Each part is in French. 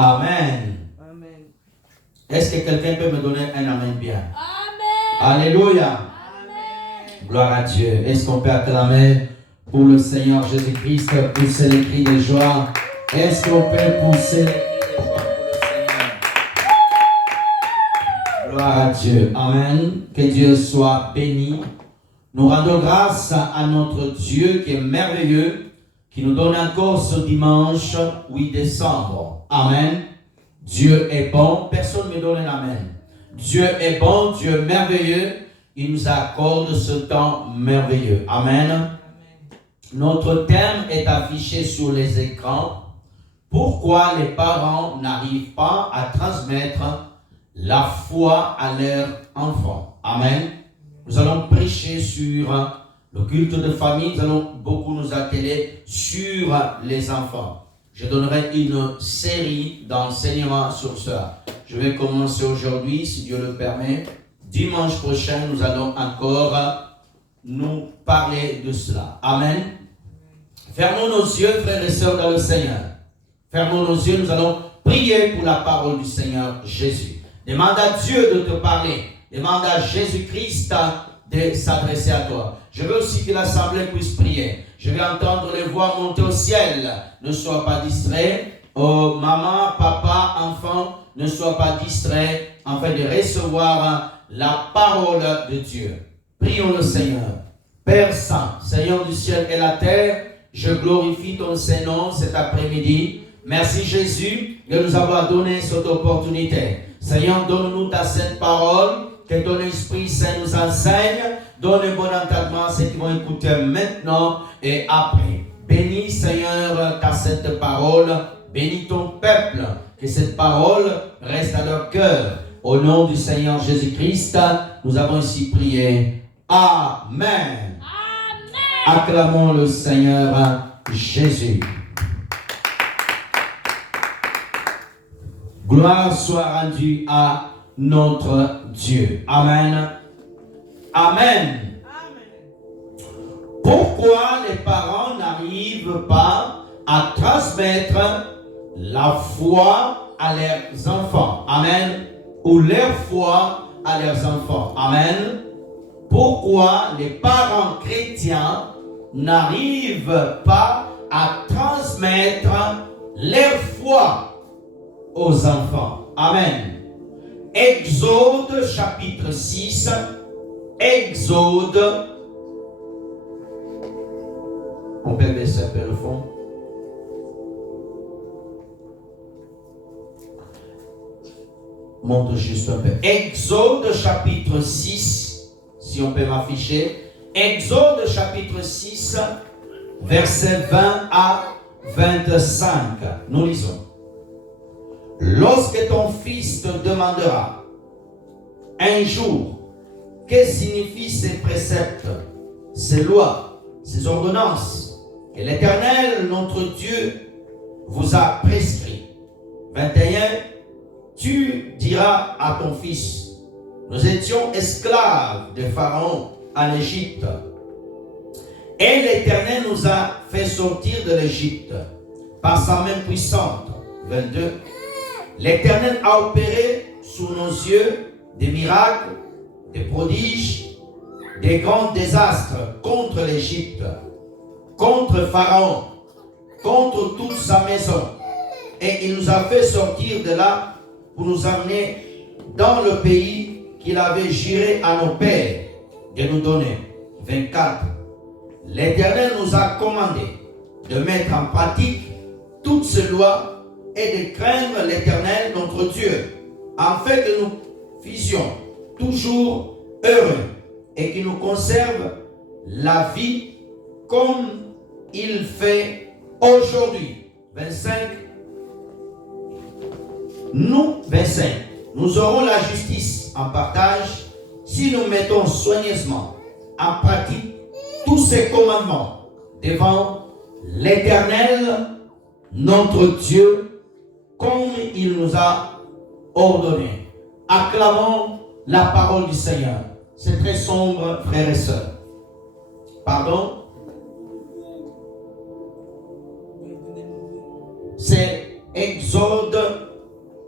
Amen. Amen. Est-ce que quelqu'un peut me donner un amen bien? Amen. Alléluia. Amen. Gloire à Dieu. Est-ce qu'on peut acclamer pour le Seigneur Jésus-Christ, pousser les cris de joie? Est-ce qu'on peut pousser les cris de joie pour le Seigneur? Gloire à Dieu. Amen. Que Dieu soit béni. Nous rendons grâce à notre Dieu qui est merveilleux, qui nous donne encore ce dimanche 8 décembre. Amen. Dieu est bon. Personne ne me donne un amen. Dieu est bon, Dieu est merveilleux. Il nous accorde ce temps merveilleux. Amen. Notre thème est affiché sur les écrans. Pourquoi les parents n'arrivent pas à transmettre la foi à leurs enfants? Amen. Nous allons prêcher sur le culte de famille. Nous allons beaucoup nous atteler sur les enfants. Je donnerai une série d'enseignements sur ça. Je vais commencer aujourd'hui, si Dieu le permet. Dimanche prochain, nous allons encore nous parler de cela. Amen. Fermons nos yeux, frères et sœurs, dans le Seigneur. Fermons nos yeux, nous allons prier pour la parole du Seigneur Jésus. Demande à Dieu de te parler. Demande à Jésus-Christ de s'adresser à toi. Je veux aussi que l'assemblée puisse prier. Je vais entendre les voix monter au ciel. Ne sois pas distrait. Oh, maman, papa, enfant, ne sois pas distrait afin de recevoir la parole de Dieu. Prions le Seigneur. Père Saint, Seigneur du ciel et la terre, je glorifie ton Saint-Nom cet après-midi. Merci Jésus de nous avoir donné cette opportunité. Seigneur, donne-nous ta sainte parole, que ton Esprit Saint nous enseigne. Donne un bon entendement à ceux qui vont écouter maintenant et après. Bénis Seigneur ta sainte parole. Bénis ton peuple. Que cette parole reste à leur cœur. Au nom du Seigneur Jésus-Christ, nous avons ici prié. Amen. Amen. Acclamons le Seigneur Jésus. Gloire soit rendue à notre Dieu. Amen. Amen. Pourquoi les parents n'arrivent pas à transmettre la foi à leurs enfants? Amen. Ou leur foi à leurs enfants. Amen. Pourquoi les parents chrétiens n'arrivent pas à transmettre leur foi aux enfants? Amen. Exode chapitre 6. Exode. On peut baisser un peu le fond. Montre juste un peu. Exode chapitre 6. Si on peut m'afficher. Exode chapitre 6. Versets 20 à 25. Nous lisons. Lorsque ton fils te demandera un jour que signifient ces préceptes, ces lois, ces ordonnances que l'Éternel, notre Dieu, vous a prescrit. 21. Tu diras à ton fils, nous étions esclaves de Pharaon en Égypte. Et l'Éternel nous a fait sortir de l'Égypte par sa main puissante. 22. L'Éternel a opéré sous nos yeux des miracles, des prodiges, des grands désastres contre l'Égypte, contre Pharaon, contre toute sa maison. Et il nous a fait sortir de là pour nous amener dans le pays qu'il avait juré à nos pères de nous donner. 24. L'Éternel nous a commandé de mettre en pratique toutes ces lois et de craindre l'Éternel, notre Dieu, afin que nous fussions toujours heureux et qu'il nous conserve la vie comme il fait aujourd'hui. 25. Nous, 25, nous aurons la justice en partage si nous mettons soigneusement en pratique tous ces commandements devant l'Éternel, notre Dieu, comme il nous a ordonné. Acclamons la parole du Seigneur. C'est très sombre, frères et sœurs. Pardon? C'est Exode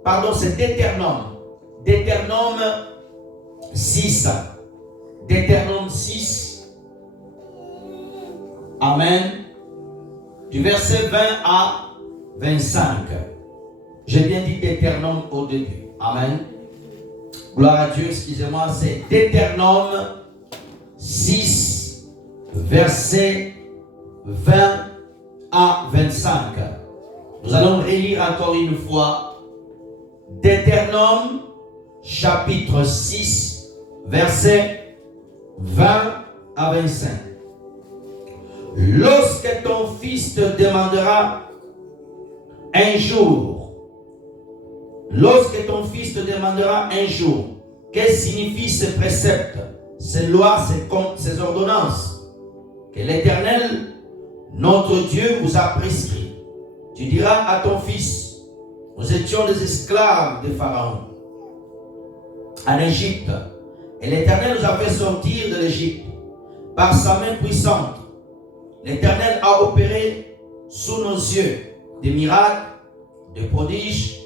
Pardon, c'est Deutéronome. Deutéronome 6. Deutéronome 6. Amen. Du verset 20 à 25. J'ai bien dit Deutéronome au début. Amen. Gloire à Dieu, excusez-moi, c'est Deutéronome 6, verset 20 à 25. Nous allons relire encore une fois Deutéronome chapitre 6, verset 20 à 25. Lorsque ton fils te demandera un jour, que signifient ces préceptes, ces lois, ces ordonnances que l'Éternel, notre Dieu, vous a prescrits, tu diras à ton fils, nous étions des esclaves de Pharaon en Égypte, et l'Éternel nous a fait sortir de l'Égypte par sa main puissante. L'Éternel a opéré sous nos yeux des miracles, des prodiges,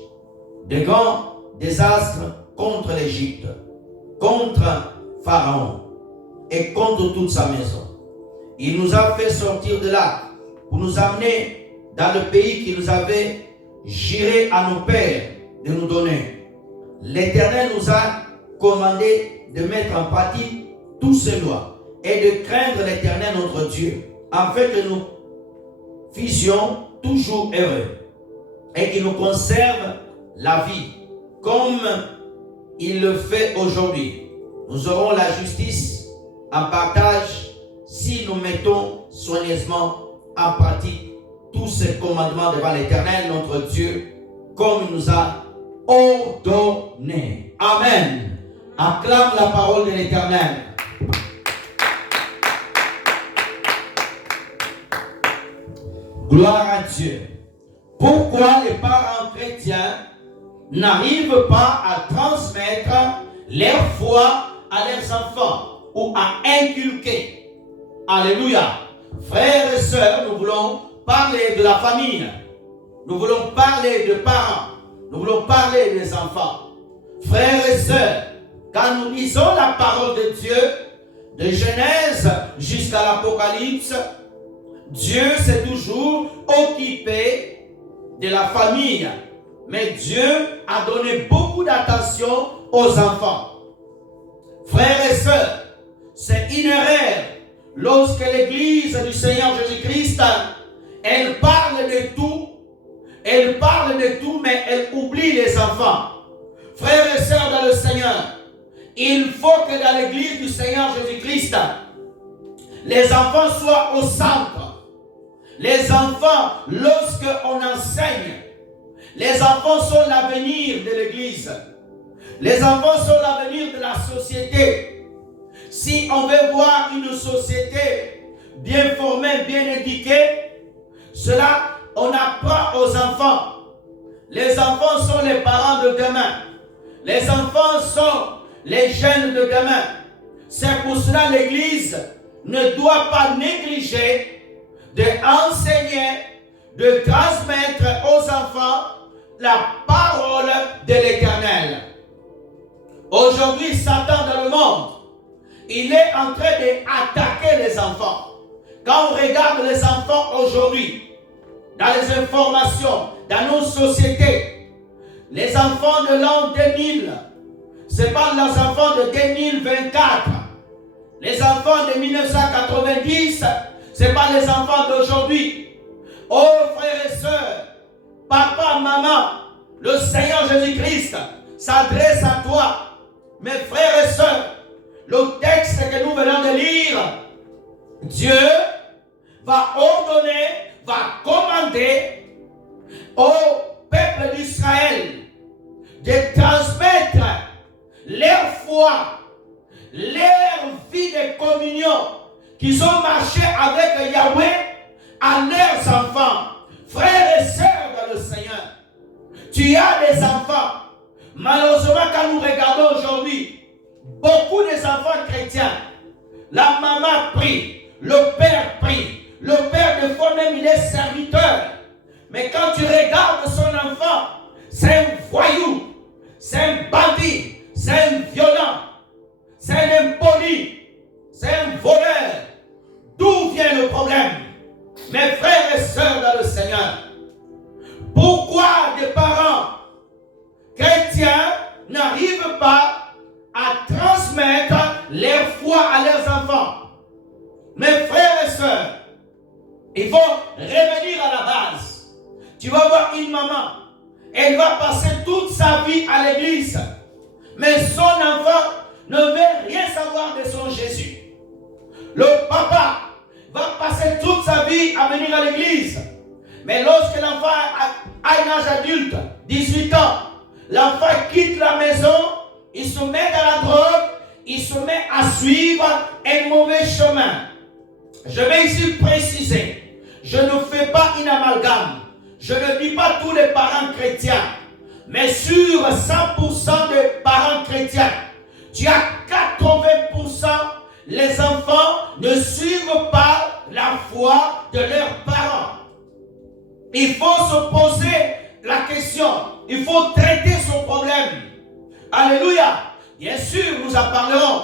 des grands désastres contre l'Égypte, contre Pharaon et contre toute sa maison. Il nous a fait sortir de là pour nous amener dans le pays qu'il nous avait juré à nos pères de nous donner. L'Éternel nous a commandé de mettre en pratique toutes ces lois et de craindre l'Éternel notre Dieu, afin que nous fussions toujours heureux et qu'il nous conserve la vie comme il le fait aujourd'hui. Nous aurons la justice en partage si nous mettons soigneusement en pratique tous ces commandements devant l'Éternel notre Dieu comme il nous a ordonné. Amen. Acclame la parole de l'Éternel. Gloire à Dieu. Pourquoi les parents chrétiens n'arrivent pas à transmettre leur foi à leurs enfants ou à inculquer? Alléluia. Frères et sœurs, nous voulons parler de la famille. Nous voulons parler de parents. Nous voulons parler des enfants. Frères et sœurs, quand nous lisons la parole de Dieu, de Genèse jusqu'à l'Apocalypse, Dieu s'est toujours occupé de la famille. Mais Dieu a donné beaucoup d'attention aux enfants. Frères et sœurs, c'est une erreur lorsque l'Église du Seigneur Jésus-Christ, elle parle de tout. Elle parle de tout, mais elle oublie les enfants. Frères et sœurs dans le Seigneur, il faut que dans l'Église du Seigneur Jésus-Christ, les enfants soient au centre. Les enfants, lorsqu'on enseigne, les enfants sont l'avenir de l'Église. Les enfants sont l'avenir de la société. Si on veut voir une société bien formée, bien éduquée, cela, on apprend aux enfants. Les enfants sont les parents de demain. Les enfants sont les jeunes de demain. C'est pour cela que l'Église ne doit pas négliger d'enseigner, de transmettre aux enfants la parole de l'Éternel. Aujourd'hui, Satan dans le monde, il est en train d'attaquer les enfants. Quand on regarde les enfants aujourd'hui, dans les informations, dans nos sociétés, les enfants de l'an 2000, ce n'est pas les enfants de 2024. Les enfants de 1990, ce n'est pas les enfants d'aujourd'hui. Oh frères et sœurs, papa, maman, le Seigneur Jésus-Christ s'adresse à toi. Mes frères et sœurs, le texte que nous venons de lire, Dieu va ordonner, va commander au peuple d'Israël de transmettre leur foi, leur vie de communion qu'ils ont marché avec Yahweh à leurs enfants. Frères et sœurs dans le Seigneur, tu as des enfants. Malheureusement, quand nous regardons aujourd'hui, beaucoup des enfants chrétiens, la maman prie, le père prie, le père de fois même il est serviteur. Mais quand tu regardes son enfant, c'est un voyou. c'est un violent, c'est un impoli, c'est un voleur. D'où vient le problème? Mes frères et sœurs dans le Seigneur, pourquoi des parents chrétiens n'arrivent pas à transmettre leur foi à leurs enfants? Mes frères et sœurs, il faut revenir à la base. Tu vas voir une maman, elle va passer toute sa vie à l'église, mais son enfant ne veut rien savoir de son Jésus. Le papa va passer toute sa vie à venir à l'église, mais lorsque l'enfant a un âge adulte, 18 ans, l'enfant quitte la maison, il se met dans la drogue, il se met à suivre un mauvais chemin. Je vais ici préciser, je ne fais pas une amalgame. Je ne dis pas tous les parents chrétiens, mais sur 100% des parents chrétiens, tu as 80%, les enfants ne suivent pas la foi de leurs parents. Il faut se poser la question, il faut traiter son problème. Alléluia. Bien sûr, nous en parlerons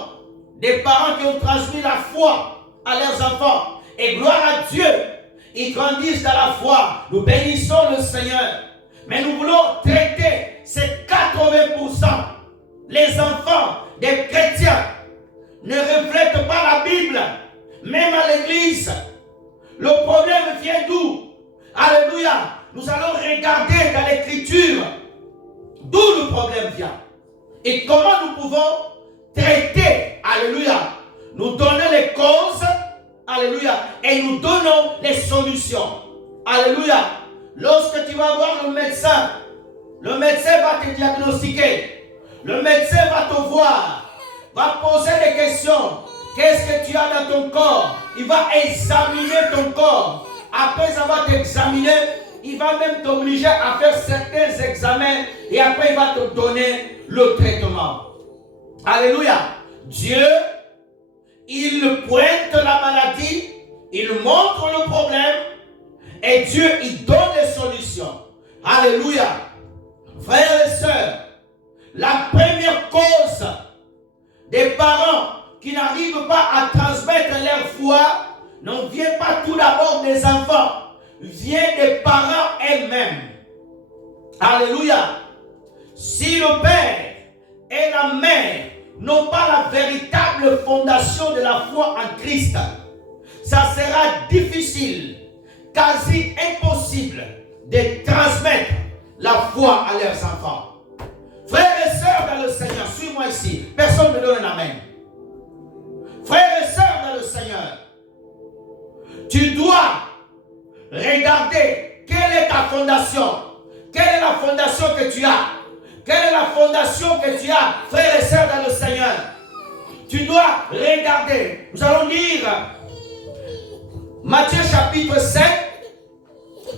des parents qui ont transmis la foi à leurs enfants. Et gloire à Dieu, ils grandissent dans la foi. Nous bénissons le Seigneur. Mais nous voulons traiter ces 80%. Les enfants des chrétiens ne reflètent pas la Bible, même à l'église. Le problème vient d'où? Alléluia. Nous allons regarder dans l'écriture d'où le problème vient. Et comment nous pouvons traiter, alléluia, nous donner les causes, alléluia, et nous donnons les solutions. Alléluia. Lorsque tu vas voir le médecin va te diagnostiquer. Le médecin va te voir, va poser des questions. Qu'est-ce que tu as dans ton corps? Il va examiner ton corps. Après avoir t'examiné, il va même t'obliger à faire certains examens et après il va te donner le traitement. Alléluia. Dieu, il pointe la maladie, il montre le problème et Dieu, il donne les solutions. Alléluia. Frères et sœurs, la première cause des parents qui n'arrivent pas à transmettre leur foi ne vient pas tout d'abord des enfants, vient des parents eux-mêmes. Alléluia. Si le père et la mère n'ont pas la véritable fondation de la foi en Christ, ça sera difficile, quasi impossible de transmettre la foi à leurs enfants. Frères et sœurs dans le Seigneur, suis-moi ici. Personne ne me donne un amen. Frères et sœurs dans le Seigneur, tu dois regarder quelle est ta fondation. Quelle est la fondation que tu as? Quelle est la fondation que tu as, frères et sœurs dans le Seigneur? Tu dois regarder. Nous allons lire Matthieu chapitre 7,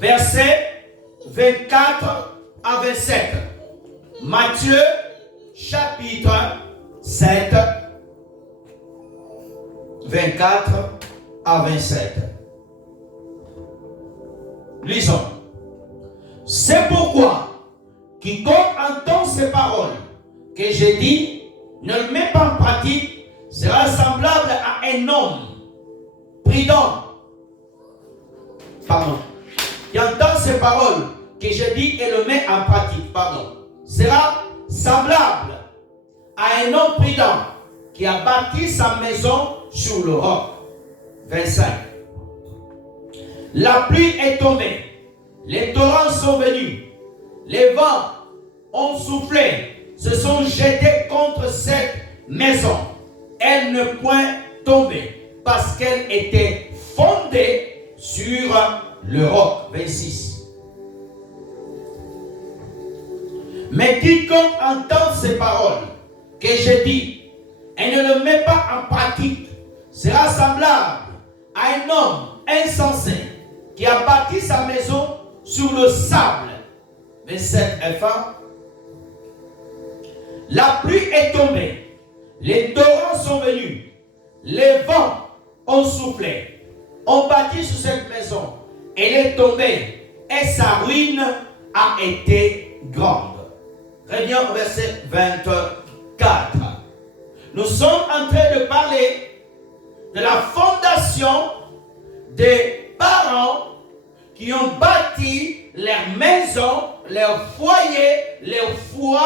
versets 24 à 27. Matthieu chapitre 7, 24 à 27. Lisons. C'est pourquoi quiconque entend ces paroles que j'ai dit, ne le met pas en pratique, sera semblable à un homme prudent. Qui entend ces paroles que j'ai dit et le met en pratique. Sera semblable à un homme prudent qui a bâti sa maison sur le roc. 25. La pluie est tombée, les torrents sont venus, les vents ont soufflé, se sont jetés contre cette maison. Elle ne point tombée parce qu'elle était fondée sur le roc. 26. Mais quiconque entend ces paroles que j'ai dit et ne le met pas en pratique sera semblable à un homme insensé qui a bâti sa maison sur le sable. 27 F1. La pluie est tombée, les torrents sont venus, les vents ont soufflé, ont bâti sur cette maison, elle est tombée et sa ruine a été grande. Reviens au verset 24. 4. Nous sommes en train de parler de la fondation des parents qui ont bâti leur maison, leur foyer, leur foi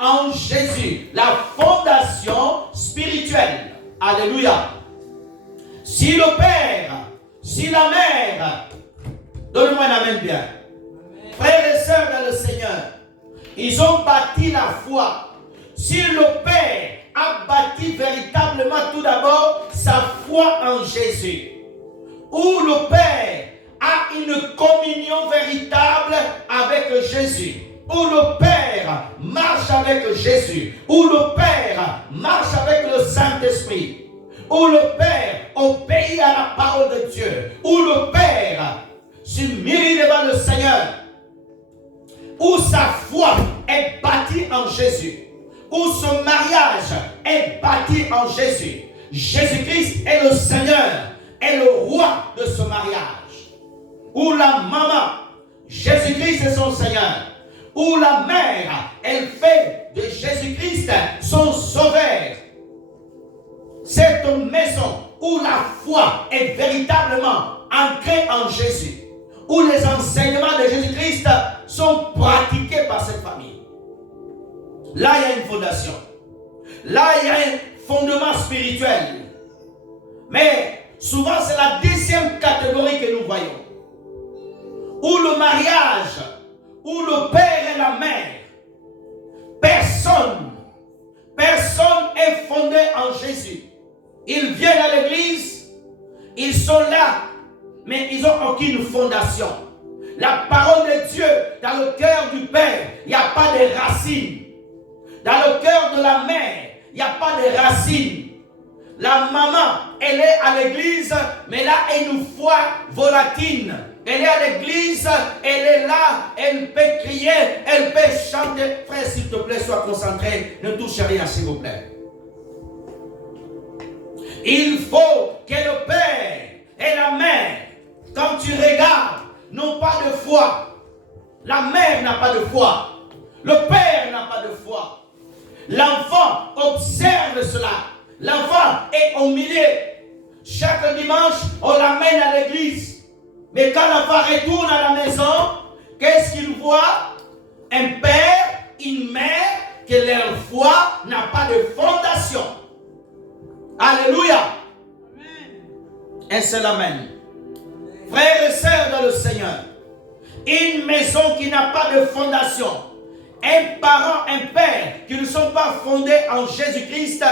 en Jésus. La fondation spirituelle. Alléluia. Si le père, si la mère, donne-moi un amen bien. Frères et sœurs dans le Seigneur, ils ont bâti la foi. Si le père a bâti véritablement tout d'abord sa foi en Jésus, où le père a une communion véritable avec Jésus, où le Père marche avec Jésus, où le Père marche avec le Saint-Esprit, où le Père obéit à la parole de Dieu, où le Père s'humilie devant le Seigneur, où sa foi est bâtie en Jésus, où son mariage est bâti en Jésus. Jésus-Christ est le Seigneur, est le roi de ce mariage. Où la maman, Jésus-Christ est son Seigneur. Où la mère, elle fait de Jésus-Christ son sauveur. Cette maison où la foi est véritablement ancrée en Jésus, où les enseignements de Jésus-Christ sont pratiqués par cette famille. Là, il y a une fondation. Là, il y a un fondement spirituel. Mais souvent, c'est la deuxième catégorie que nous voyons. Où le mariage, où le père et la mère, personne est fondé en Jésus. Ils viennent à l'église, ils sont là, mais ils n'ont aucune fondation. La parole de Dieu dans le cœur du père, il n'y a pas de racines. Dans le cœur de la mère, il n'y a pas de racines. La maman, elle est à l'église, mais là, elle a une foi volatile. Elle est à l'église, elle est là, elle peut crier, elle peut chanter. Frère, s'il te plaît, sois concentré, ne touche rien, s'il vous plaît. Il faut que le père et la mère, quand tu regardes, n'ont pas de foi. La mère n'a pas de foi. Le père n'a pas de foi. L'enfant observe cela. L'enfant est au milieu. Chaque dimanche, on l'amène à l'église. Mais quand l'enfant retourne à la maison, qu'est-ce qu'il voit? Un père, une mère, que leur foi n'a pas de fondation. Alléluia. Amen. Un seul amen. Frères et sœurs dans le Seigneur, une maison qui n'a pas de fondation, un parent, un père qui ne sont pas fondés en Jésus-Christ,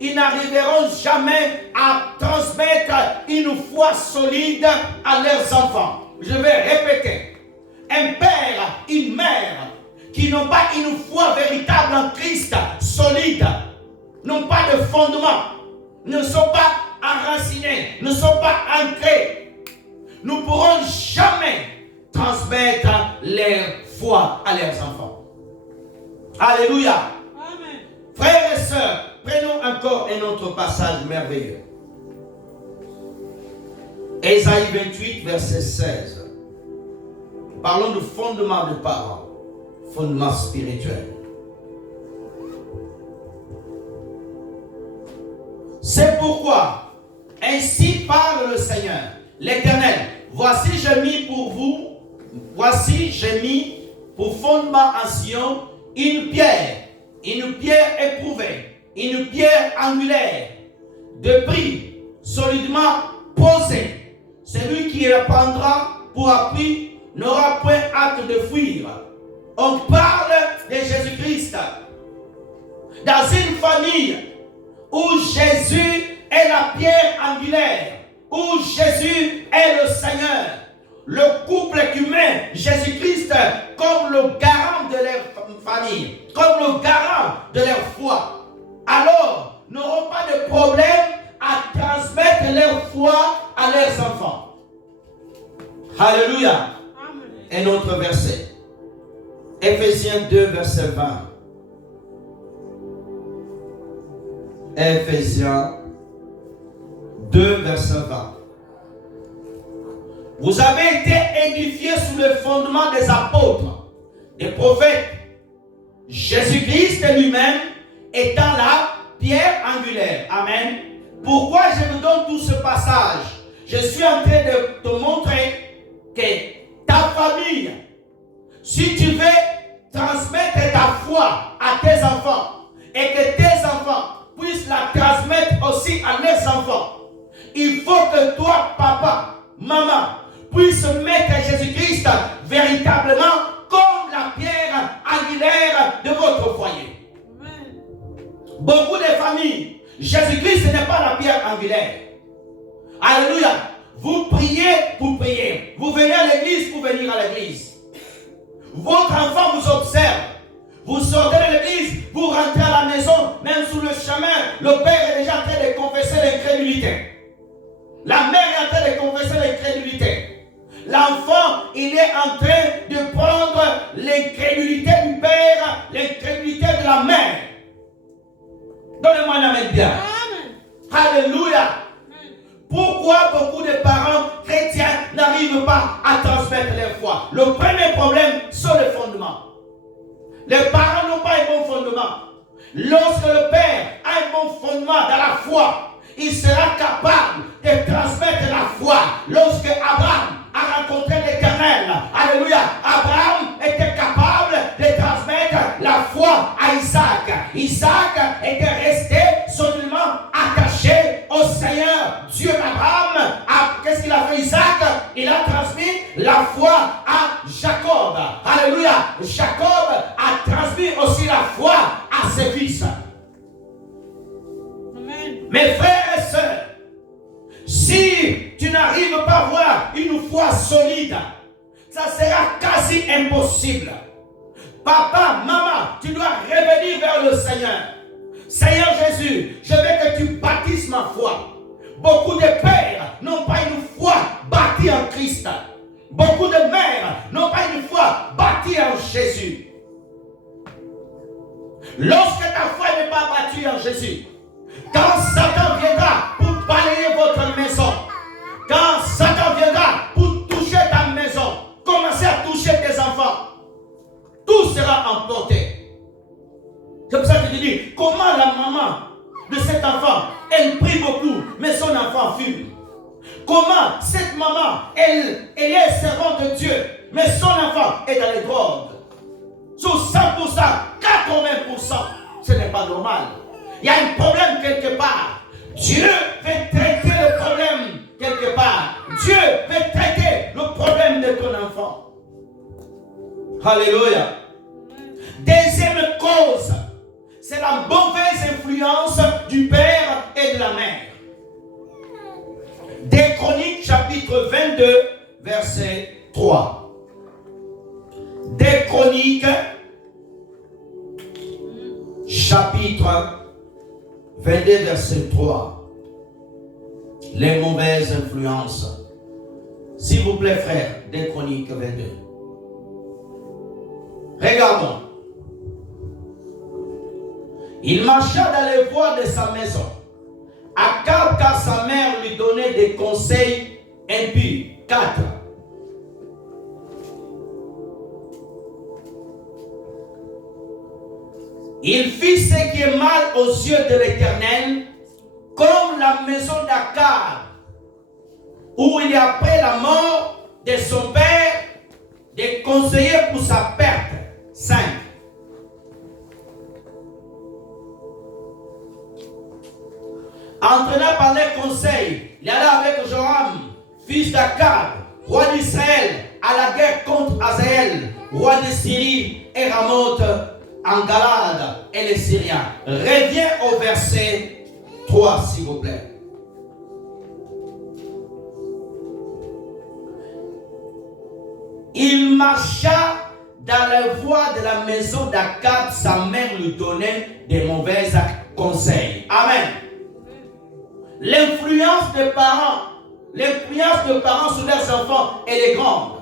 ils n'arriveront jamais à transmettre une foi solide à leurs enfants. Je vais répéter. Un père, une mère qui n'ont pas une foi véritable en Christ, solide, n'ont pas de fondement, ne sont pas enracinés, ne sont pas ancrés, ne pourront jamais transmettre leur foi à leurs enfants. Alléluia. Amen. Frères et sœurs, prenons encore un autre passage merveilleux. Ésaïe 28, verset 16. Parlons du fondement des parents, fondement spirituel. C'est pourquoi, ainsi parle le Seigneur, l'Éternel. Voici j'ai mis pour vous, voici j'ai mis pour fondement en Sion une pierre éprouvée, une pierre angulaire, de prix, solidement posée. Celui qui la prendra pour appui n'aura point hâte de fuir. On parle de Jésus-Christ. Dans une famille où Jésus est la pierre angulaire, où Jésus est le Seigneur, le couple humain, Jésus-Christ comme le garant de leur famille, comme le garant de leur foi, alors n'auront pas de problème à transmettre leur foi à leurs enfants. Alléluia. Un autre verset. Éphésiens 2, verset 20. Éphésiens 2, verset 20. Vous avez été édifiés sous le fondement des apôtres, des prophètes, Jésus-Christ lui-même étant la pierre angulaire. Amen. Pourquoi je vous donne tout ce passage? Je suis en train de te montrer que ta famille, si tu veux transmettre ta foi à tes enfants et que tes enfants puissent la transmettre aussi à leurs enfants, il faut que toi, papa, maman, puisse mettre Jésus-Christ véritablement comme la pierre angulaire de votre foyer. Amen. Beaucoup de familles, Jésus-Christ ce n'est pas la pierre angulaire. Alléluia. Vous priez pour prier. Vous venez à l'église pour venir à l'église. Votre enfant vous observe. Vous sortez de l'église, vous rentrez à la maison, même sur le chemin, le père est déjà en train de confesser l'incrédulité. La mère est en train de confesser l'incrédulité. L'enfant, il est en train de prendre l'incrédulité du père, l'incrédulité de la mère. Donnez-moi un amen bien. Alléluia. Pourquoi beaucoup de parents chrétiens n'arrivent pas à transmettre leur foi? Le premier problème, c'est le fondement. Les parents n'ont pas un bon fondement. Lorsque le père a un bon fondement dans la foi, il sera capable de transmettre la foi. Lorsque Abraham a rencontré l'Éternel, alléluia, Abraham était capable de transmettre la foi à Isaac. Isaac était resté solidement attaché au Seigneur, Dieu d'Abraham. Qu'est-ce qu'il a fait Isaac? Il a transmis la foi à Jacob. Alléluia. Jacob a transmis aussi la foi à ses fils. Amen. Mes frères et sœurs, si tu n'arrives pas à avoir une foi solide, ça sera quasi impossible. Papa, maman, tu dois revenir vers le Seigneur. Seigneur Jésus, je veux que tu bâtisses ma foi. Beaucoup de pères n'ont pas une foi bâtie en Christ. Beaucoup de mères n'ont pas une foi bâtie en Jésus. Lorsque ta foi n'est pas bâtie en Jésus, quand Satan viendra pour balayer votre maison, quand Satan viendra pour toucher ta maison, commencer à toucher tes enfants, tout sera emporté. C'est pour ça que je te dis, comment la maman de cet enfant, elle prie beaucoup, mais son enfant fume. Comment cette maman, elle est servante de Dieu, mais son enfant est dans les drogues. Sur 100%, 80%, ce n'est pas normal. Il y a un problème quelque part. Dieu veut traiter le problème quelque part. Dieu veut traiter le problème de ton enfant. Alléluia. Deuxième cause, c'est la mauvaise influence du père et de la mère. 2 Chroniques chapitre 22 verset 3. 2 Chroniques chapitre 22 verset 3. Les mauvaises influences. S'il vous plaît frère, 2 Chroniques 22. Regardons. Il marcha dans les voies de sa maison, Akab, car sa mère lui donnait des conseils impurs. 4. Il fit ce qui est mal aux yeux de l'Éternel, comme la maison d'Akab, où il est après la mort de son père, des conseillers pour sa perte. 5. Entraîné par les conseils, il alla avec Joram, fils d'Akab, roi d'Israël, à la guerre contre Hazaël, roi de Syrie, et Ramoth en Galade, et les Syriens. Reviens au verset 3, s'il vous plaît. Il marcha dans les voies de la maison d'Akab, sa mère lui donnait des mauvais conseils. Amen. L'influence des parents sur leurs enfants, elle est grande.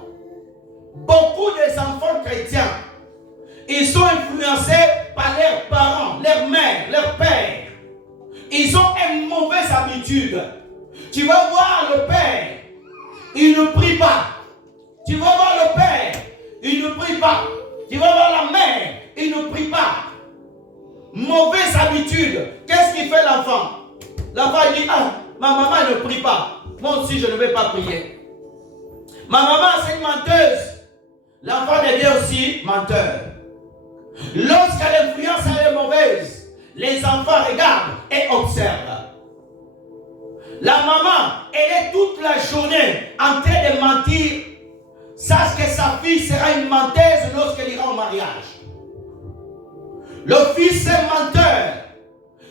Beaucoup des enfants chrétiens, ils sont influencés par leurs parents, leurs mères, leurs pères. Ils ont une mauvaise habitude. Tu vas voir le père, il ne prie pas. Tu vas voir le père, il ne prie pas. Tu vas voir la mère, il ne prie pas. mauvaise habitude, qu'est-ce qui fait l'enfant? L'enfant dit, ah, ma maman ne prie pas. Moi aussi, je ne vais pas prier. Ma maman, c'est une menteuse. L'enfant devient aussi menteur. Lorsque l'influence est mauvaise, les enfants regardent et observent. La maman, elle est toute la journée en train de mentir. Sache que sa fille sera une menteuse lorsqu'elle ira au mariage. Le fils est menteur.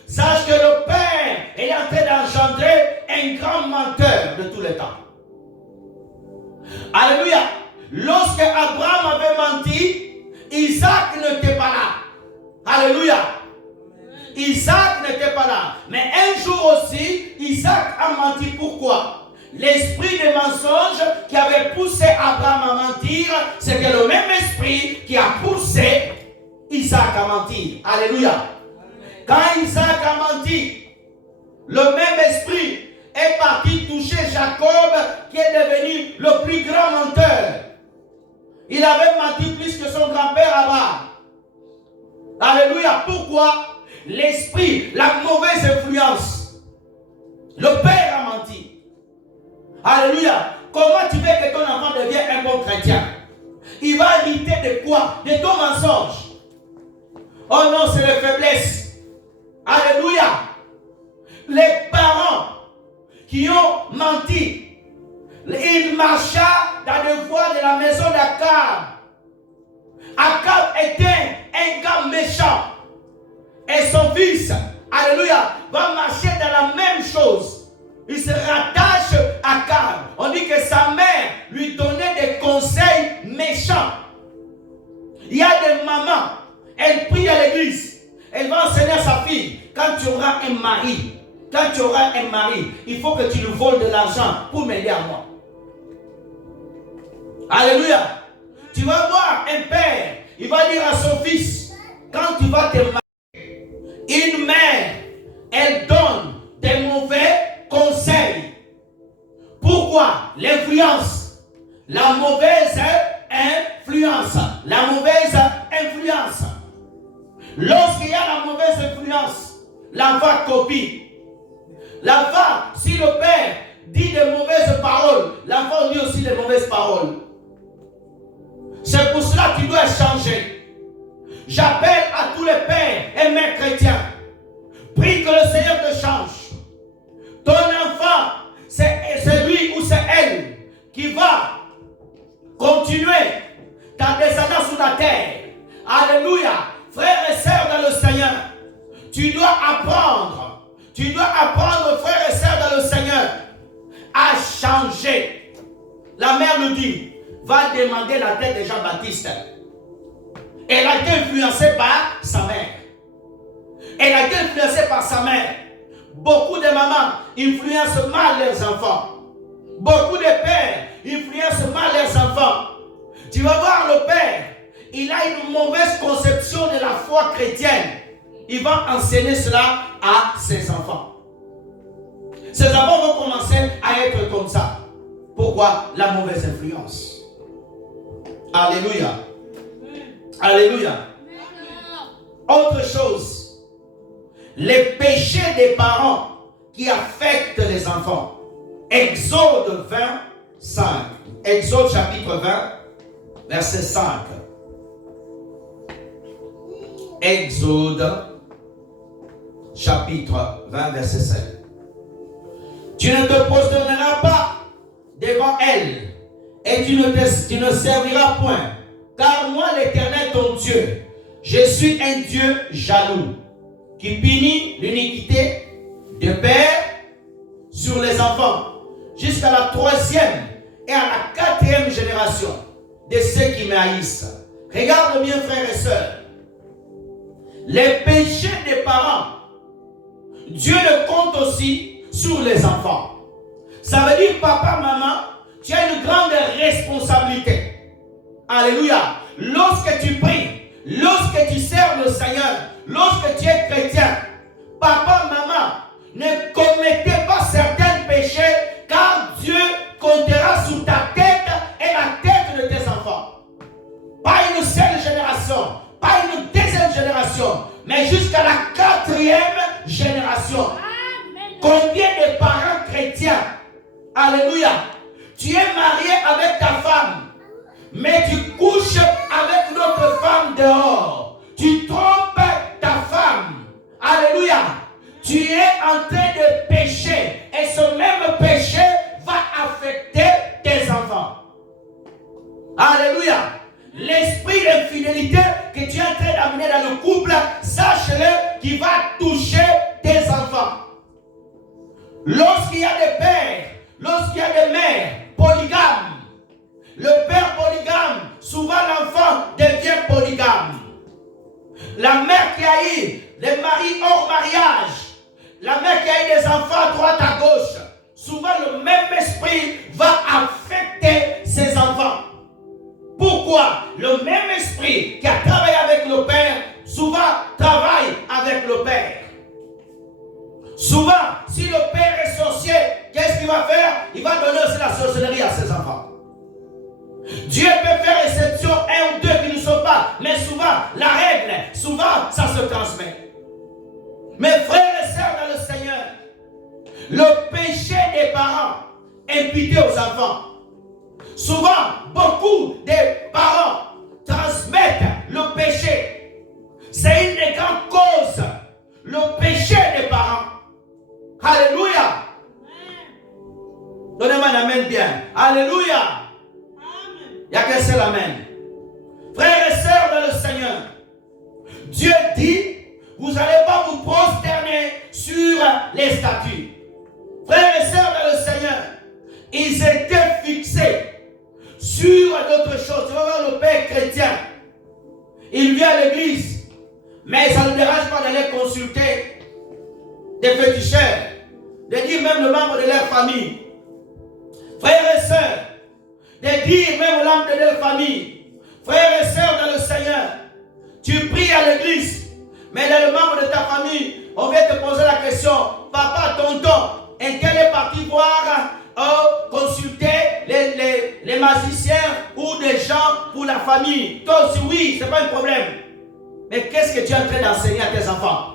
Sache que le père est en train d'engendrer un grand menteur de tous les temps. Alléluia. Lorsque Abraham avait menti, Isaac n'était pas là. Alléluia. Isaac n'était pas là. Mais un jour aussi, Isaac a menti. Pourquoi? L'esprit des mensonges qui avait poussé Abraham à mentir, c'est que le même esprit qui a poussé Isaac à mentir. Alléluia. Quand Isaac a menti, le même esprit est parti toucher Jacob, qui est devenu le plus grand menteur. Il avait menti plus que son grand-père Abraham. Alléluia. Pourquoi? L'esprit, la mauvaise influence. Le père a menti. Alléluia. Comment tu veux que ton enfant devienne un bon chrétien? Il va hériter de quoi? De ton mensonge. Oh non, c'est la faiblesse. Alléluia. Les parents qui ont menti, il marcha dans les voies de la maison d'Akab. Akab était un gars méchant. Et son fils, alléluia, va marcher dans la même chose. Il se rattache à Akab. On dit que sa mère lui donnait des conseils méchants. Il y a des mamans, elles prient à l'église. Elle va enseigner à sa fille, quand tu auras un mari, il faut que tu lui voles de l'argent pour m'aider à moi. Alléluia. Tu vas voir un père, il va dire à son fils, quand tu vas te marier, une mère, elle donne des mauvais conseils. Pourquoi? L'influence. La mauvaise influence. La mauvaise influence. Lorsqu'il y a la mauvaise influence, l'enfant copie. L'enfant, si le père dit de mauvaises paroles, l'enfant dit aussi de mauvaises paroles. C'est pour cela que tu dois changer. J'appelle à tous les pères et mères chrétiens. Prie que le Seigneur te change. Ton enfant, c'est lui ou c'est elle qui va continuer ta descendance sur la terre. Alléluia. Frères et sœurs dans le Seigneur, tu dois apprendre, frères et sœurs dans le Seigneur, à changer. La mère nous dit, va demander la tête de Jean-Baptiste. Elle a été influencée par sa mère. Beaucoup de mamans influencent mal leurs enfants. Beaucoup de pères influencent mal leurs enfants. Tu vas voir le père, il a une mauvaise conception de la foi chrétienne. Il va enseigner cela à ses enfants. Ses enfants vont commencer à être comme ça. Pourquoi? La mauvaise influence. Alléluia. Alléluia. Autre chose, les péchés des parents qui affectent les enfants. Exode 25. Exode chapitre 20, verset 5. Exode chapitre 20, verset 7. Tu ne te prosterneras pas devant elle et tu ne serviras point. Car moi, l'Éternel, ton Dieu, je suis un Dieu jaloux qui punit l'iniquité de père sur les enfants jusqu'à la 3e et à la 4e génération de ceux qui me haïssent. Regarde bien, frères et sœurs. Les péchés des parents, Dieu le compte aussi sur les enfants. Ça veut dire, papa, maman, tu as une grande responsabilité. Alléluia. Lorsque tu pries, lorsque tu sers le Seigneur, lorsque tu es chrétien, papa, maman, ne commettez pas certains péchés, car Dieu comptera sur ta tête et la tête de tes enfants. Pas une seule génération, pas une deuxième génération, mais jusqu'à la 4e génération. Amen. Combien de parents chrétiens, alléluia, tu es marié avec ta femme, mais tu couches avec l'autre femme dehors. Tu trompes ta femme. Alléluia. Tu es en train de pécher. Et ce même péché va affecter tes enfants. Alléluia. L'esprit d'infidélité que tu es en train d'amener dans le couple, sache-le, qui va toucher tes enfants. Lorsqu'il y a des pères, lorsqu'il y a des mères polygames, le père polygame, souvent l'enfant devient polygame. La mère qui a eu des maris hors mariage, la mère qui a eu des enfants à droite à gauche, souvent le même esprit va affecter ses enfants. Pourquoi? Le même esprit qui a travaillé avec le père, souvent travaille avec le père. Souvent, si le père est sorcier, qu'est-ce qu'il va faire? Il va donner aussi la sorcellerie à ses enfants. Dieu peut faire exception, un ou deux qui ne sont pas, mais souvent, la règle, souvent, ça se transmet. Mes frères et sœurs dans le Seigneur, le péché des parents imputé aux enfants. Souvent, beaucoup de parents transmettent le péché. C'est une des grandes causes, le péché des parents. Alléluia. Donnez-moi un amen bien. Alléluia. Il n'y a qu'un seul amen. Frères et sœurs dans le Seigneur, Dieu dit, vous n'allez pas vous prosterner sur les statues. Frères et sœurs dans le Seigneur, ils étaient fixés sur d'autres choses. Tu vas voir le père chrétien, il vient à l'église, mais ça ne dérange pas d'aller consulter des féticheurs, de dire même le membre de leur famille. Frères et sœurs, de dire même aux membres de leur famille, frères et sœurs dans le Seigneur, tu pries à l'église, mais dans le membre de ta famille, on vient te poser la question, papa, tonton, et quel est parti voir, consulter les magiciens ou des gens pour la famille? Toi aussi, oui, c'est pas un problème. Mais qu'est-ce que tu es en train d'enseigner à tes enfants?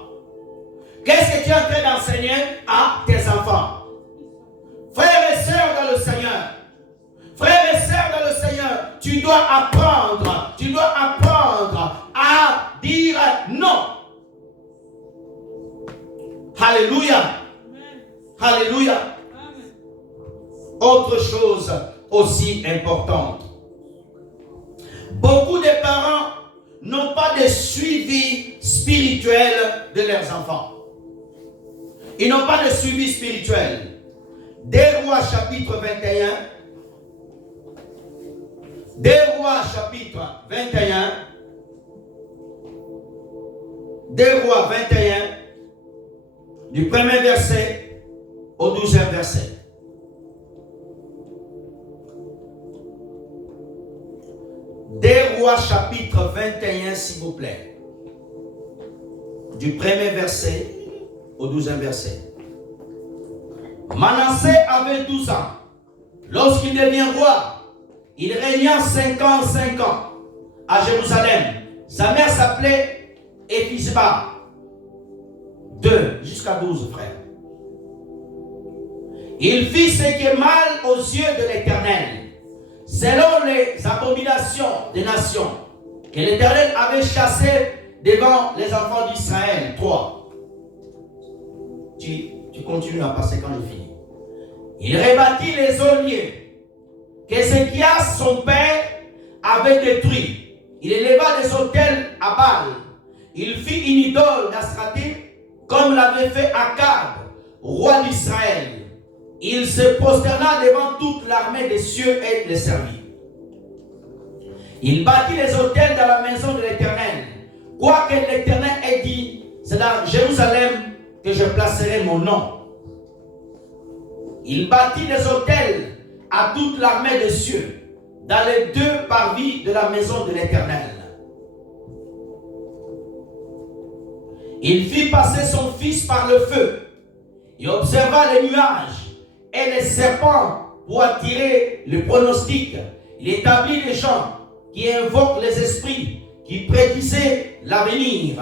Qu'est-ce que tu es en train d'enseigner à tes enfants? Frères et sœurs dans le Seigneur, frères et sœurs dans le Seigneur, tu dois apprendre à dire non. Alléluia. Alléluia. Autre chose aussi importante. Beaucoup de parents n'ont pas de suivi spirituel de leurs enfants. Ils n'ont pas de suivi spirituel. Des Rois chapitre 21. Des Rois chapitre 21. Des Rois 21. Du premier verset au 12e verset. Des Rois chapitre 21, s'il vous plaît. Du premier verset au 12e verset. Manassé avait 12 ans. Lorsqu'il devient roi, il régna 55 ans à Jérusalem. Sa mère s'appelait Ephisba. 2 jusqu'à 12 frères. Il fit ce qui est mal aux yeux de l'Éternel, selon les abominations des nations que l'Éternel avait chassées devant les enfants d'Israël. 3. Tu continues à passer quand je finis. Il rebâtit les olliers que Ézéchias, son père, avait détruits. Il éleva des autels à Baal. Il fit une idole d'Astrathée, comme l'avait fait Akab, roi d'Israël. Il se prosterna devant toute l'armée des cieux et les servit. Il bâtit les autels dans la maison de l'Éternel. Quoique l'Éternel ait dit, c'est dans Jérusalem que je placerai mon nom. Il bâtit des autels à toute l'armée des cieux, dans les 2 parvis de la maison de l'Éternel. Il fit passer son fils par le feu. Il observa les nuages et les serpents pour attirer le pronostic. Il établit des gens qui invoquent les esprits, qui prédisaient l'avenir.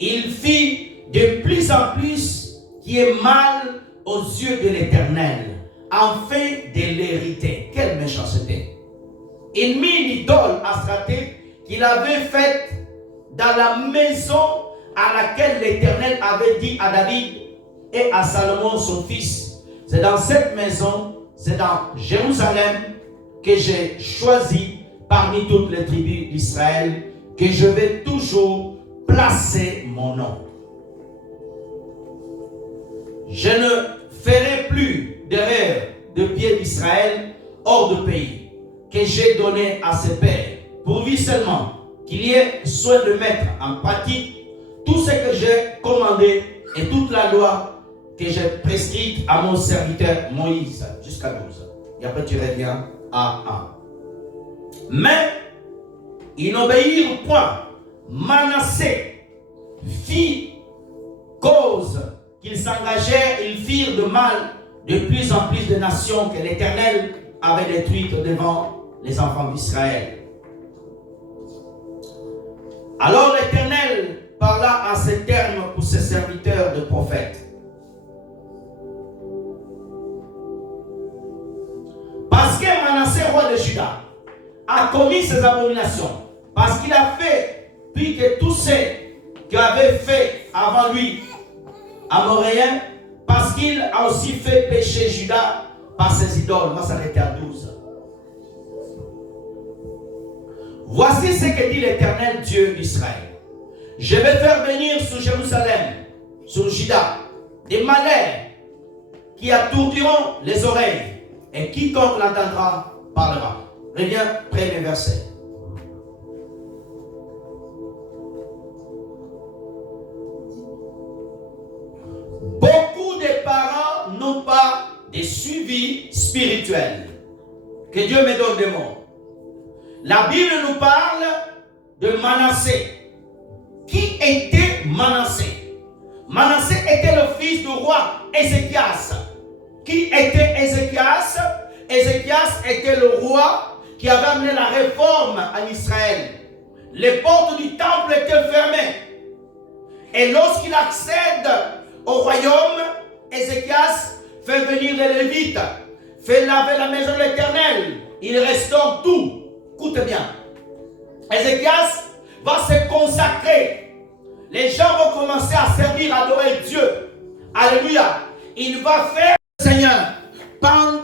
il fit de plus en plus qui est mal aux yeux de l'Éternel, afin de l'hériter. Quelle méchanceté! Il mit une idole Astratée qu'il avait faite dans la maison à laquelle l'Éternel avait dit à David et à Salomon son fils. C'est dans cette maison, c'est dans Jérusalem que j'ai choisi parmi toutes les tribus d'Israël que je vais toujours placer mon nom. Je ne ferai plus d'erreur de pied d'Israël hors de pays que j'ai donné à ses pères, pourvu seulement qu'il y ait soin de mettre en pratique tout ce que j'ai commandé et toute la loi que j'ai prescrite à mon serviteur Moïse, jusqu'à 12. Et après tu reviens à 1. Mais ils n'obéirent point. Manassé fit cause qu'ils s'engagèrent, ils firent de mal de plus en plus de nations que l'Éternel avait détruites devant les enfants d'Israël. Alors l'Éternel parla à ces termes pour ses serviteurs de prophètes. Parce que Manassé, roi de Juda, a commis ces abominations, parce qu'il a fait plus que tous ceux qui avaient fait avant lui, Amoréens, parce qu'il a aussi fait pécher Juda par ses idoles. Moi, ça s'arrêter à 12. Voici ce que dit l'Éternel Dieu d'Israël. Je vais faire venir sur Jérusalem, sur Juda, des malheurs qui attourdiront les oreilles, et quiconque l'entendra parlera. Reviens, premier verset. Beaucoup de parents n'ont pas de suivi spirituel. Que Dieu me donne des mots. La Bible nous parle de Manassé. Qui était Manassé? Manassé était le fils du roi Ézéchias. Qui était Ézéchias? Ézéchias était le roi qui avait amené la réforme en Israël. Les portes du temple étaient fermées. Et lorsqu'il accède au royaume, Ézéchias fait venir les Lévites, fait laver la maison de l'Éternel. Il restaure tout. Écoute bien. Ézéchias va se consacrer. Les gens vont commencer à servir, à adorer Dieu. Alléluia. Il va faire le Seigneur. Pendant,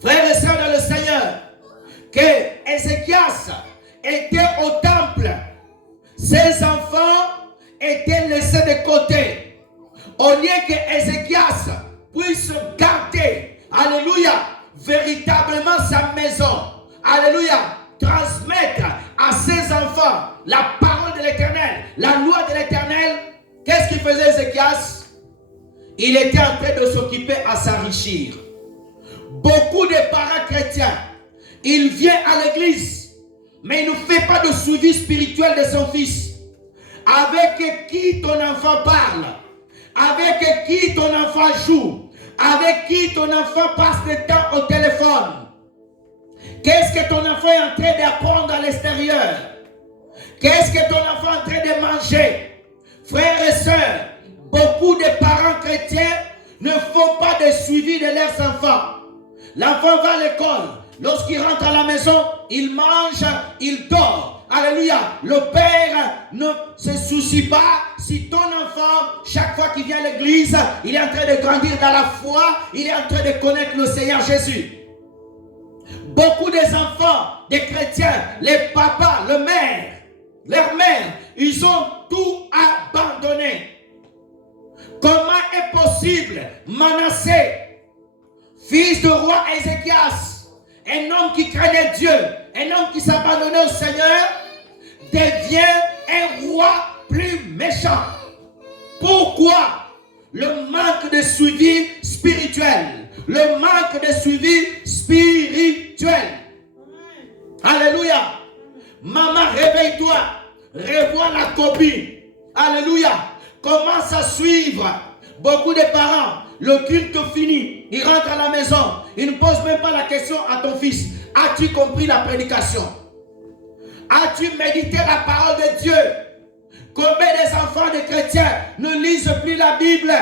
frères et sœurs dans le Seigneur, que Ézéchias était au temple, ses enfants étaient laissés de côté. Au lieu que Ézéchias puisse garder, alléluia, véritablement sa maison, alléluia, transmettre à ses enfants la parole de l'Éternel, la loi de l'Éternel, qu'est-ce qu'il faisait Ézéchias? Il était en train de s'occuper à s'enrichir. Beaucoup de parents chrétiens, il vient à l'église, mais il ne fait pas de suivi spirituel de son fils. Avec qui ton enfant parle, avec qui ton enfant joue, avec qui ton enfant passe le temps au téléphone. Qu'est-ce que ton enfant est en train d'apprendre à l'extérieur? Qu'est-ce que ton enfant est en train de manger? Frères et sœurs, beaucoup de parents chrétiens ne font pas de suivi de leurs enfants. L'enfant va à l'école. Lorsqu'il rentre à la maison, il mange, il dort. Alléluia. Le père ne se soucie pas si ton enfant, chaque fois qu'il vient à l'église, il est en train de grandir dans la foi, il est en train de connaître le Seigneur Jésus. Beaucoup des enfants, des chrétiens, les papas, le mère, leur mère, ils ont tout abandonné. Comment est possible Manassé, fils du roi Ézéchias, un homme qui craignait Dieu, un homme qui s'abandonnait au Seigneur, devient un roi plus méchant? Pourquoi? Le manque de suivi spirituel. Le manque de suivi spirituel. Alléluia. Maman, réveille-toi. Revois la copie. Alléluia. Commence à suivre. Beaucoup de parents, le culte fini, ils rentrent à la maison. Ils ne posent même pas la question à ton fils. As-tu compris la prédication? As-tu médité la parole de Dieu? Combien de enfants des chrétiens ne lisent plus la Bible.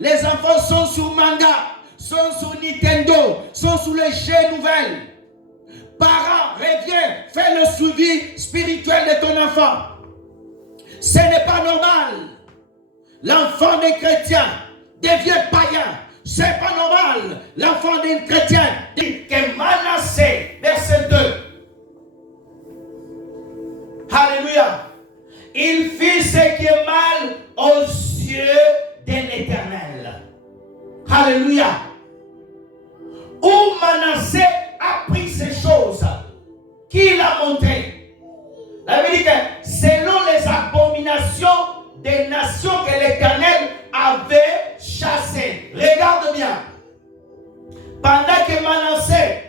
Les enfants sont sur manga, sont sur Nintendo, sont sur les jeux nouvelles. Parents, reviens, fais le suivi spirituel de ton enfant. Ce n'est pas normal. L'enfant des chrétiens devient païen. C'est pas normal. L'enfant d'un chrétien dit que Manassé, verset 2. Alléluia. Il fit ce qui est mal aux yeux de l'Éternel. Alléluia. Où Manassé a pris ces choses qu'il a montrées. La Bible dit que selon les abominations des nations que l'Éternel avait chassées. Regarde bien. Pendant que Manassé,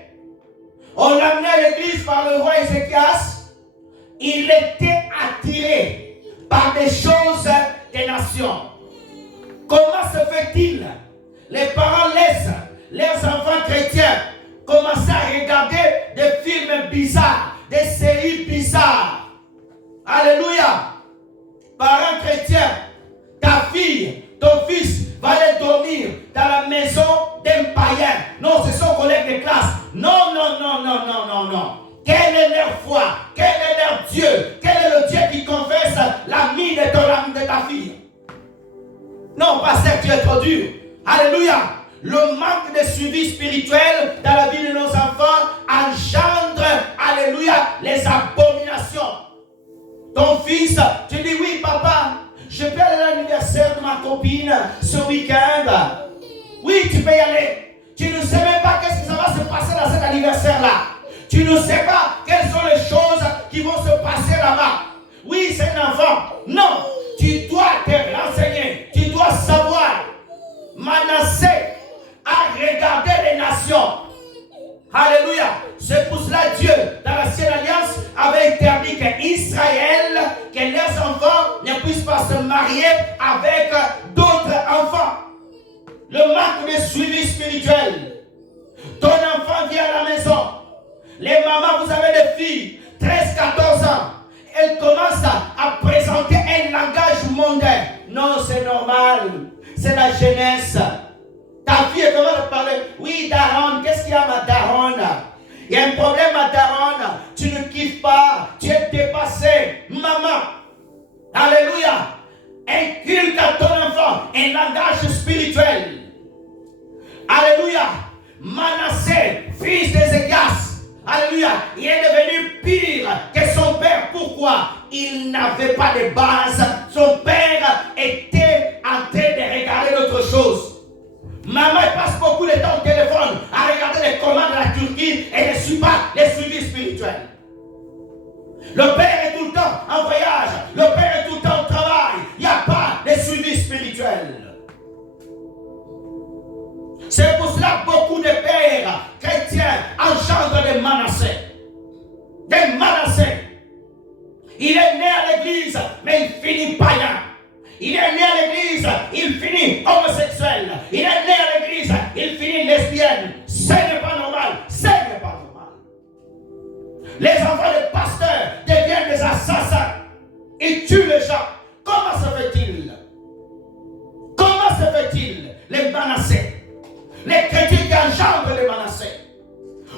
on l'amenait à l'église par le roi Ézéchias, il était attiré par des choses des nations. Comment se fait-il? Les parents laissent leurs enfants chrétiens commencer à regarder des films bizarres, des séries bizarres. Alléluia. Parents chrétiens, ta fille, ton fils va aller dormir dans la maison d'un païen. Non, c'est son collègue de classe. Non, non, non, non, non, non, non. Quelle est leur foi? Quel est leur Dieu? Quel est le Dieu qui confesse l'ami de ta fille? Non, pasteur, tu es trop dur. Alléluia. Le manque de suivi spirituel dans la vie de nos enfants engendre, alléluia, les abominations. Ton fils, tu dis oui papa, je peux aller à l'anniversaire de ma copine ce week-end. Oui, tu peux y aller. Tu ne sais même pas qu'est-ce que ça va se passer dans cet anniversaire-là. Tu ne sais pas quelles sont les choses qui vont se passer là-bas. Oui, c'est un enfant. Non, tu dois te renseigner. Tu dois savoir. Manassé a regardé les nations. Alléluia. C'est pour cela Dieu, dans l'ancienne alliance, avait interdit qu'Israël, que leurs enfants ne puissent pas se marier avec d'autres enfants. Le manque de suivi spirituel. Ton enfant vient à la maison. Les mamans, vous avez des filles, 13-14 ans. Elles commencent à présenter un langage mondain. Non, c'est normal. C'est la jeunesse. Ta fille commence à parler. Oui, daronne, qu'est-ce qu'il y a, ma daronne? Il y a un problème, ma daronne. Tu ne kiffes pas. Tu es dépassé. Maman. Alléluia. Inculque à ton enfant un langage spirituel. Alléluia. Manassé, fils d'Ézéchias. Alléluia. Il est devenu pire que son père. Pourquoi? Il n'avait pas de base. Son père était en train de regarder d'autres choses. Maman passe beaucoup de temps au téléphone à regarder les commandes de la Turquie et ne suit pas les suivis spirituels. Le père est tout le temps en voyage. Le père est tout le temps au travail. Il n'y a pas de suivi spirituel. C'est pour cela que beaucoup de pères chrétiens engendrent des Manassés. Des Manassés. Il est né à l'église, mais il finit païen. Il est né à l'église, il finit homosexuel. Il est né à l'église, il finit lesbienne. Ce n'est pas normal. Ce n'est pas normal. Les enfants des pasteurs deviennent des assassins. Ils tuent les gens. Comment se fait-il? Comment se fait-il? Les Manassés. Les chrétiens qui engendrent les Manassés.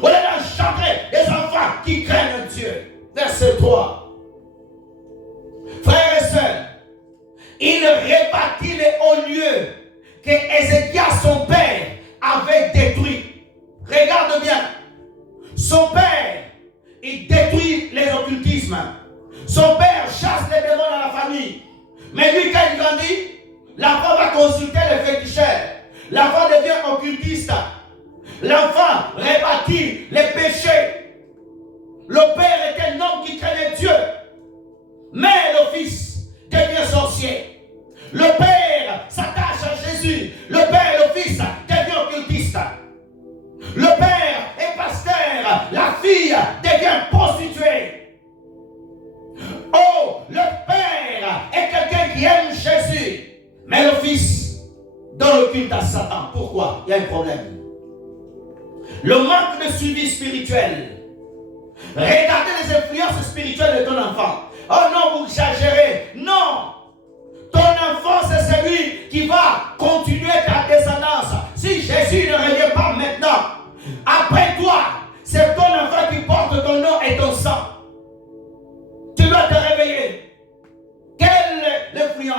Au lieu d'engendrer des enfants qui craignent Dieu. Verset 3. Frères et sœurs, il rebâtit les hauts lieux que Ézéchias, son père, avait détruits. Regarde bien. Son père, il détruit les occultismes. Son père chasse les démons dans la famille. Mais lui, quand il grandit, l'enfant va consulter les féticheurs. L'enfant devient occultiste. L'enfant rebâtit les péchés. Le père est un homme qui craignait Dieu. Mais le fils devient sorcier. Le père s'attache à Jésus. Le père et le fils devient occultiste. Le père est pasteur. La fille devient prostituée. Oh, le père est quelqu'un qui aime Jésus. Mais le fils donne le culte à Satan. Pourquoi? Il y a un problème. Le manque de suivi spirituel. Regardez les influences spirituelles de ton enfant. Oh non, vous exagérez. Non.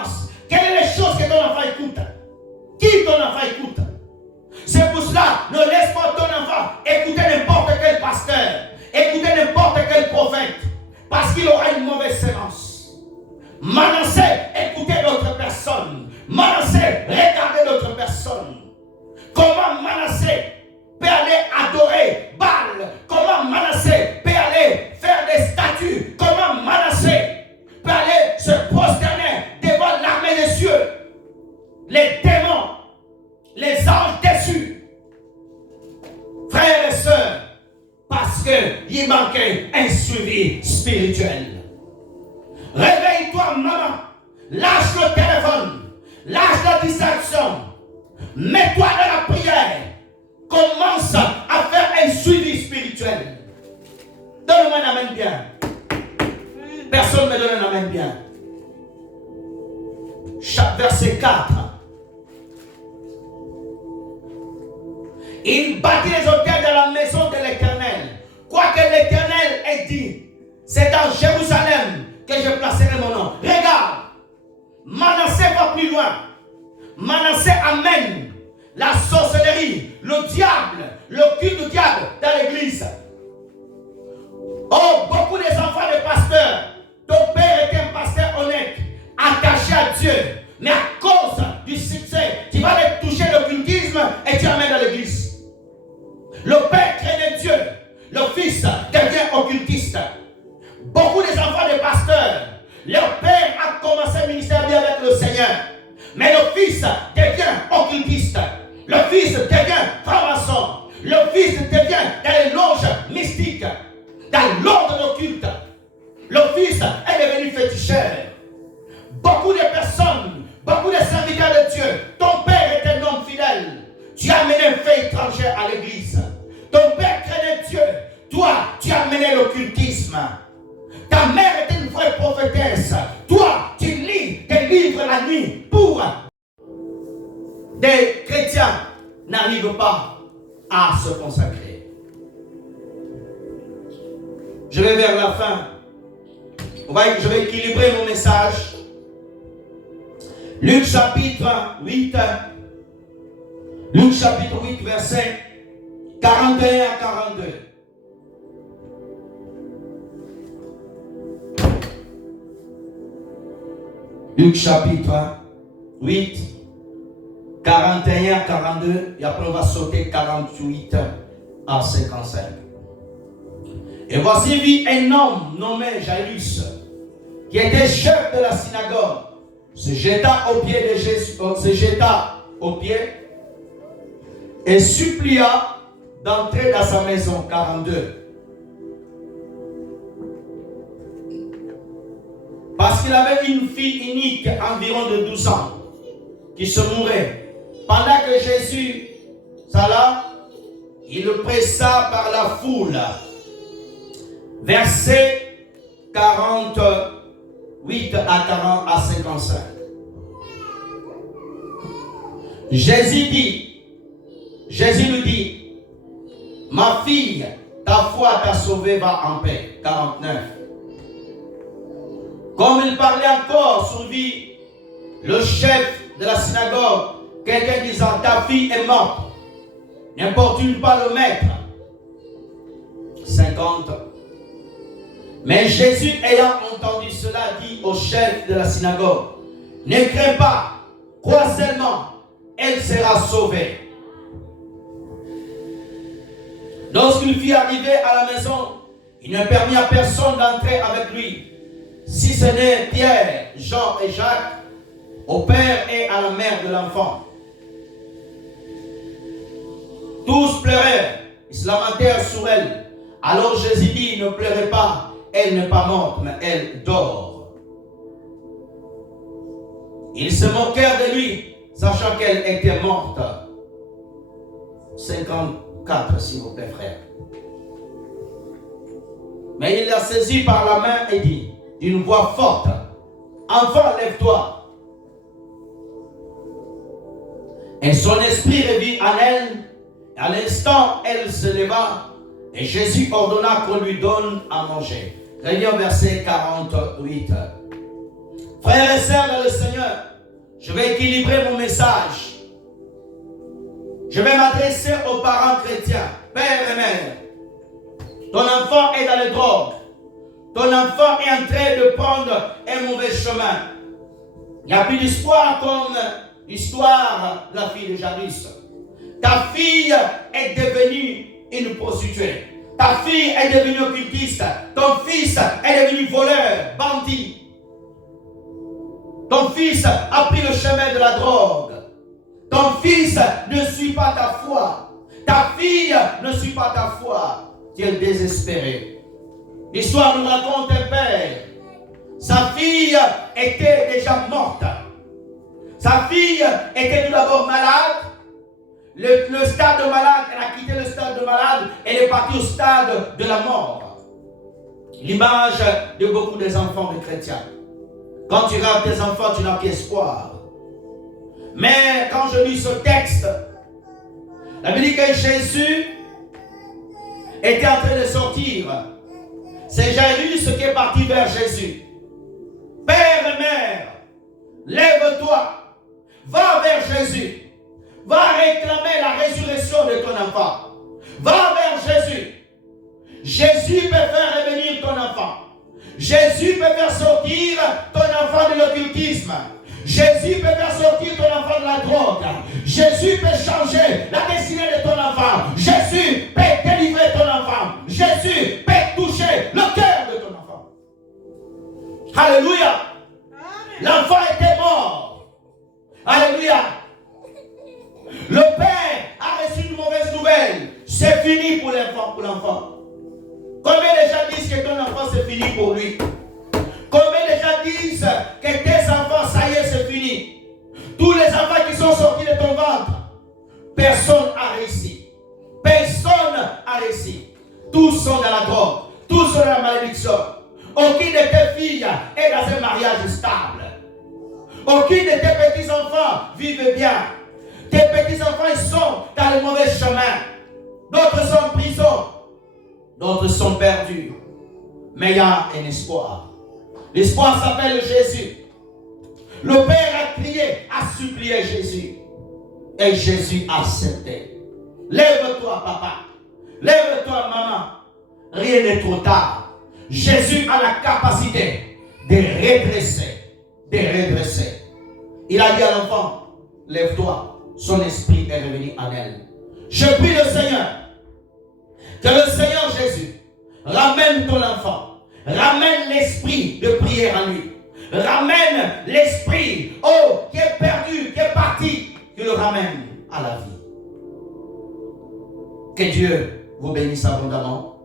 silence. Quelles sont les choses que ton enfant écoute? Qui ton enfant écoute? C'est pour cela, ne laisse pas ton enfant écouter n'importe quel pasteur, écouter n'importe quel prophète, parce qu'il aura une mauvaise sémence. Manassé, écoutez d'autres personnes. Manassé, regardez d'autres personnes. Comment Manassé peut aller adorer Baal? Comment Manassé peut aller faire des statues? Comment Manassé peut aller se prosterner devant l'armée des cieux? Les démons, les anges déçus. Frères et sœurs, parce qu'il manquait un suivi spirituel. Réveille-toi, maman. Lâche le téléphone. Lâche la distraction. Mets-toi dans la prière. Commence à faire un suivi spirituel. Donne-moi un amen bien. Personne ne me donne un amen bien. Verset 4. Il bâtit les autels de la maison de l'Éternel. Quoique l'Éternel ait dit, c'est dans Jérusalem que je placerai mon nom. Regarde, Manassé va plus loin. Manassé amène la sorcellerie, le diable, le culte du diable dans l'église. Oh, beaucoup des enfants de pasteurs, ton père était un pasteur honnête, attaché à Dieu, mais à cause du succès, tu vas aller toucher l'occultisme et tu amènes dans l'église. Le père craignait Dieu, le fils devient occultiste. Beaucoup des enfants de pasteurs, leur père a commencé le ministère bien avec le Seigneur, mais le fils devient occultiste. Le fils devient franc-maçon. Le fils devient dans les loges mystiques, dans l'ordre occulte. Le fils est devenu féticheur. Beaucoup de personnes, beaucoup de serviteurs de Dieu, ton père était un homme fidèle. Tu as amené un fait étranger à l'église. Ton père craignait Dieu. Toi, tu as amené l'occultisme. Ta mère était une vraie prophétesse. Toi, tu lis des livres la nuit pour des chrétiens n'arrivent pas à se consacrer. Je vais vers la fin. Je vais équilibrer mon message. Luc chapitre 8. Luc chapitre 8, verset 41 à 42. Luc chapitre 8, 41 à 42, et après on va sauter 48 à 55. Et voici vit un homme nommé Jairus, qui était chef de la synagogue, se jeta aux pieds de Jésus, et supplia d'entrer dans sa maison. 42. Parce qu'il avait une fille unique, environ de 12 ans, qui se mourait. Pendant que Jésus s'alla, il le pressa par la foule. Verset 48 à 55. Jésus lui dit, ma fille, ta foi t'a sauvée, va en paix. 49. Comme il parlait encore, survit le chef de la synagogue, quelqu'un disant, ta fille est morte, n'importune pas le maître. 50. Mais Jésus, ayant entendu cela, dit au chef de la synagogue, ne crains pas, crois seulement, elle sera sauvée. Lorsqu'il fut arrivé à la maison, il ne permit à personne d'entrer avec lui, si ce n'est Pierre, Jean et Jacques, au père et à la mère de l'enfant. Tous pleurèrent, ils se lamentèrent sur elle. Alors Jésus dit, ne pleurez pas, elle n'est pas morte, mais elle dort. Ils se moquèrent de lui, sachant qu'elle était morte. 54, s'il vous plaît, frère. Mais il la saisit par la main et dit, d'une voix forte, enfant, lève-toi. Et son esprit revit en elle, et à l'instant, elle se leva, et Jésus ordonna qu'on lui donne à manger. Revenons au verset 48. Frères et sœurs dans le Seigneur, je vais équilibrer mon message. Je vais m'adresser aux parents chrétiens, père et mère. Ton enfant est dans les drogues. Ton enfant est en train de prendre un mauvais chemin. Il n'y a plus d'histoire comme l'histoire de la fille de Jairus. Ta fille est devenue une prostituée. Ta fille est devenue occultiste. Ton fils est devenu voleur, bandit. Ton fils a pris le chemin de la drogue. Ton fils ne suit pas ta foi. Ta fille ne suit pas ta foi. Tu es désespéré. L'histoire nous raconte un père. Sa fille était déjà morte. Sa fille était tout d'abord malade. Le stade de malade, elle a quitté le stade de malade. Elle est partie au stade de la mort. L'image de beaucoup des enfants de chrétiens. Quand tu regardes tes enfants, tu n'as plus espoir. Mais quand je lis ce texte, la Bible dit que Jésus était en train de sortir. C'est Jairus qui est parti vers Jésus. Père et mère, lève-toi, va vers Jésus. Va réclamer la résurrection de ton enfant. Va vers Jésus. Jésus peut faire revenir ton enfant. Jésus peut faire sortir ton enfant de l'occultisme. Jésus peut faire sortir ton enfant de la drogue. Jésus peut changer la destinée de ton enfant. Jésus peut délivrer ton enfant. Jésus peut toucher le cœur de ton enfant. Alléluia. L'enfant était mort. Alléluia. Le père a reçu une mauvaise nouvelle. C'est fini pour l'enfant. Combien de gens disent que ton enfant c'est fini pour lui? Combien de gens disent que tes enfants, ça y est, c'est fini? Tous les enfants qui sont sortis de ton ventre, personne n'a réussi. Personne n'a réussi. Tous sont dans la drogue. Tous sont dans la malédiction. Aucune de tes filles est dans un mariage stable. Aucune de tes petits-enfants vivent bien. Tes petits-enfants, ils sont dans le mauvais chemin. D'autres sont en prison. D'autres sont perdus. Mais il y a un espoir. L'espoir s'appelle Jésus. Le Père a crié, a supplié Jésus. Et Jésus a accepté. Lève-toi, papa. Lève-toi, maman. Rien n'est trop tard. Jésus a la capacité de redresser. De redresser. Il a dit à l'enfant, lève-toi. Son esprit est revenu en elle. Je prie le Seigneur. Que le Seigneur Jésus ramène ton enfant. Ramène l'esprit de prière en lui. Ramène l'esprit, qui est perdu, qui est parti. Qu'il le ramène à la vie. Que Dieu vous bénisse abondamment.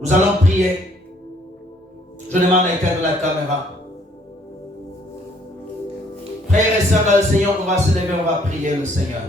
Nous allons prier. Je demande à l'éternel de la caméra. Frères et sœurs dans le Seigneur, on va se lever, on va prier le Seigneur.